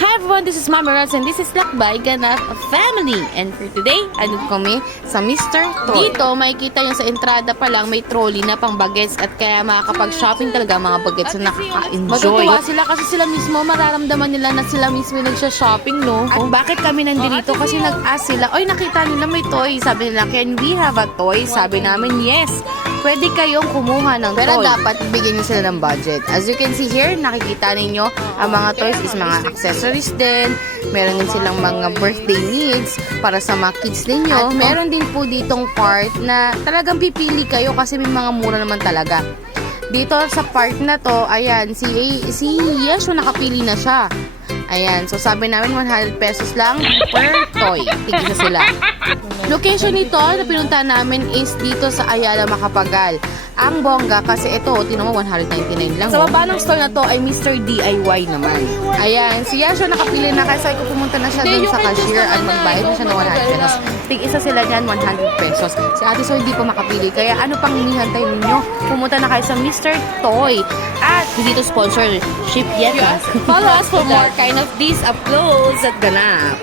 Hi everyone, this is Mama Rods and this is Lakbay Ganap Family. And for today, andun kami sa Mr. Toy. Dito, makikita yung sa entrada pa lang may trolley na pang bagets at kaya makakapag-shopping talaga mga bagets na nakaka-enjoy. Matutuwa sila kasi sila mismo mararamdaman nila na sila mismo nagsha-shopping, no? At bakit kami nandito? Kasi nag-ask sila, oy nakita nila may toy. Sabi nila, can we have a toy? Sabi namin, yes. Pwede kayong kumuha ng toy. Pero dapat bigyan nyo sila ng budget. As you can see here, nakikita ninyo ang mga toys is mga accessories din. Meron din silang mga birthday needs para sa mga kids ninyo. At meron din po ditong part na talagang pipili kayo kasi may mga mura naman talaga. Dito sa part na to, ayan, si Yesho nakapili na siya. Ayan, so sabi namin 100 pesos lang per toy. Tigisa sila. Location nito na pinunta namin is dito sa Ayala, Macapagal. Ang bongga kasi ito, tinan mo 199 lang. Sa baba ng store na to ay Mr. DIY naman. Ayan, si Yasha nakapili na kasi ko pumunta na siya dun sa cashier at magbayad na siya ng 100 pesos. Tig-isa sila dyan, 100 pesos. Si Ate Soy hindi pa makapili. Kaya ano pang hinihantay ninyo? Pumunta na kayo sa Mr. Toy. At hindi to sponsorship yet. Follow us for more kind of these uploads at ganap.